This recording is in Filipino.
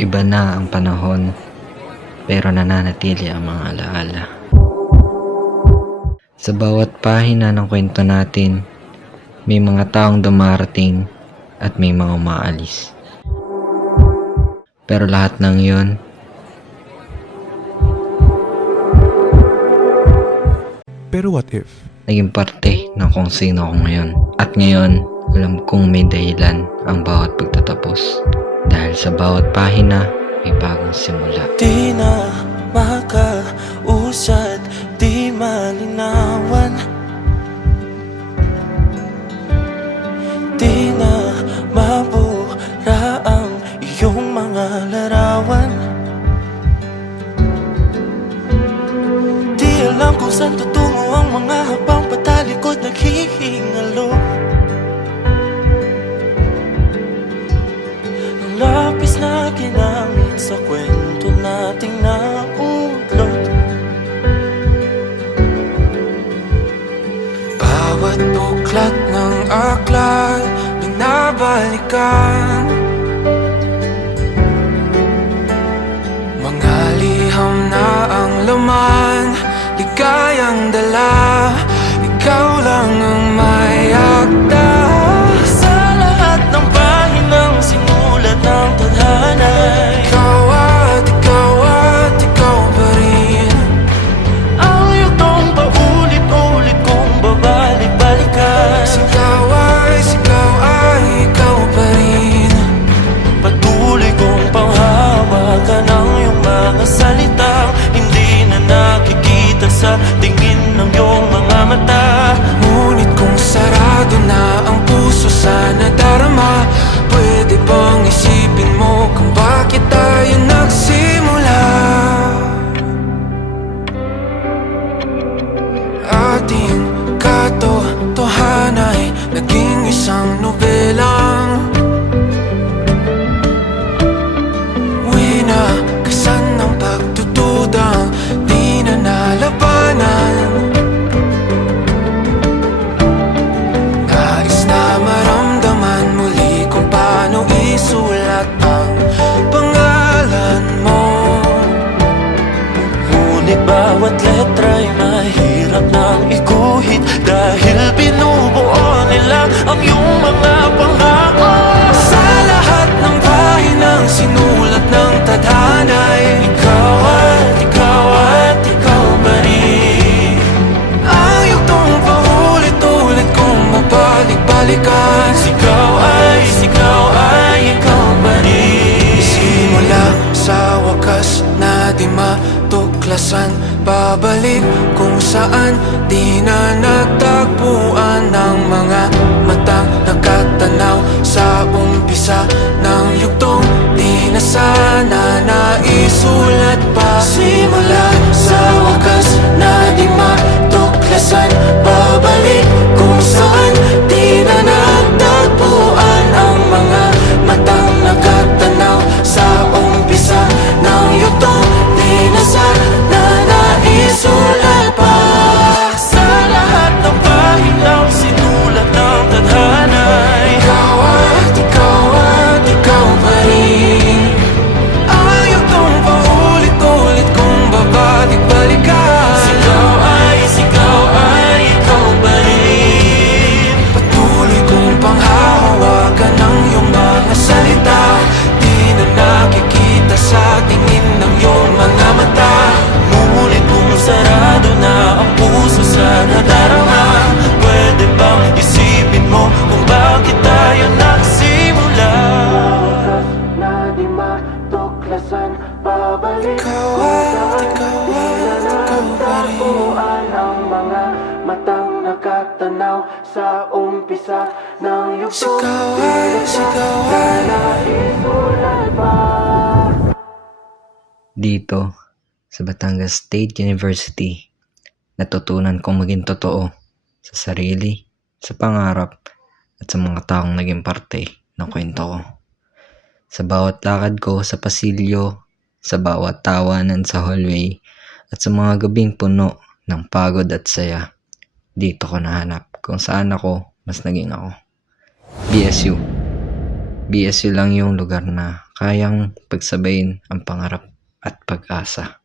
Iba na ang panahon, pero nananatili ang mga alaala. Sa bawat pahina ng kwento natin, may mga taong dumarating at may mga umaalis. Pero lahat ng yun, Pero what if? naging parte ng kung sino ako ngayon. At ngayon, alam kong may dahilan ang bawat pagtatapos. Dahil sa bawat pahina, may bagong simula. Di na makausad, di malinawan. Di na mabura ang iyong mga larawan. Di alam kung saan tutungo ang mga habang patalikod naghihingalo. Ang lapis na ginamit sa kwento nating naulot. Bawat buklat ng aklat binabalikan. Mga liham na ang laman, ligayang dala. Ikaw lang ang may akda. Sa lahat ng pahinang sinulat ng tadhana, ikaw at ikaw pa rin. Ang yugtong paulit-ulit kong babalik-balikan. Sigaw ay ikaw pa rin. Patuloy kong panghawakan ang iyong mga salitang hindi na nakikita sa tingin ng iyong mga mata. Ngunit kung sarado na ang puso sa nadarama, pwede bang isipin mo kung bakit tayo nagsimula? Ating katotohanan ay naging isang nobelang winakasan ng pagtutudang di na nalabanan. Nais na maramdaman muli kung paano isulat ang pangalan mo. Ngunit bawat letra'y mahirap nang iguhit, dahil binubuo nila ang iyong mga pangako. Sa lahat ng pahinang sinulat ng tadhana, ikaw at ikaw pa rin. Ang yugtong paulit-ulit kong mabalik-balikan. Sigaw ay ikaw pa rin. Simula sa wakas na di matuklasan, babalik kung saan di na natagpuan ng mga matang nakatanaw. Sa umpisa ng yugtong di na sana naisulat pa. Simula sa wakas na di matuklasan, babalik kung saan di na natagpuan ang mga matang nakatanaw. Sa umpisa ng yugtong di na sana naisulat pa. Sa lahat ng pahinang sinulat ng tadhana, ikaw at ikaw pa rin. Ang yugtong paulit-ulit kong babalik-balikan. Sigaw ay ikaw pa rin. Patuloy kong panghahawakan ang iyong mga salita. Di na nakikita sa tingin ng iyong mga mata. Ngunit kung sarado na ang puso sa nadarama, pwede bang isipin mo kung bakit tayo nagsimula? Na di matuklasan, babalik ikaw pa rin. Ang mga matang nakatanaw sa umpisa ng yugtong. Sigaw ay naisulat pa. Dito, sa Batangas State University, natutunan kong maging totoo sa sarili, sa pangarap, at sa mga taong naging parte ng kwento ko. Sa bawat lakad ko sa pasilyo, sa bawat tawanan sa hallway, at sa mga gabing puno ng pagod at saya, dito ko nahanap kung saan ako mas naging ako. BSU. BSU lang yung lugar na kayang pagsabayin ang pangarap at pag-asa.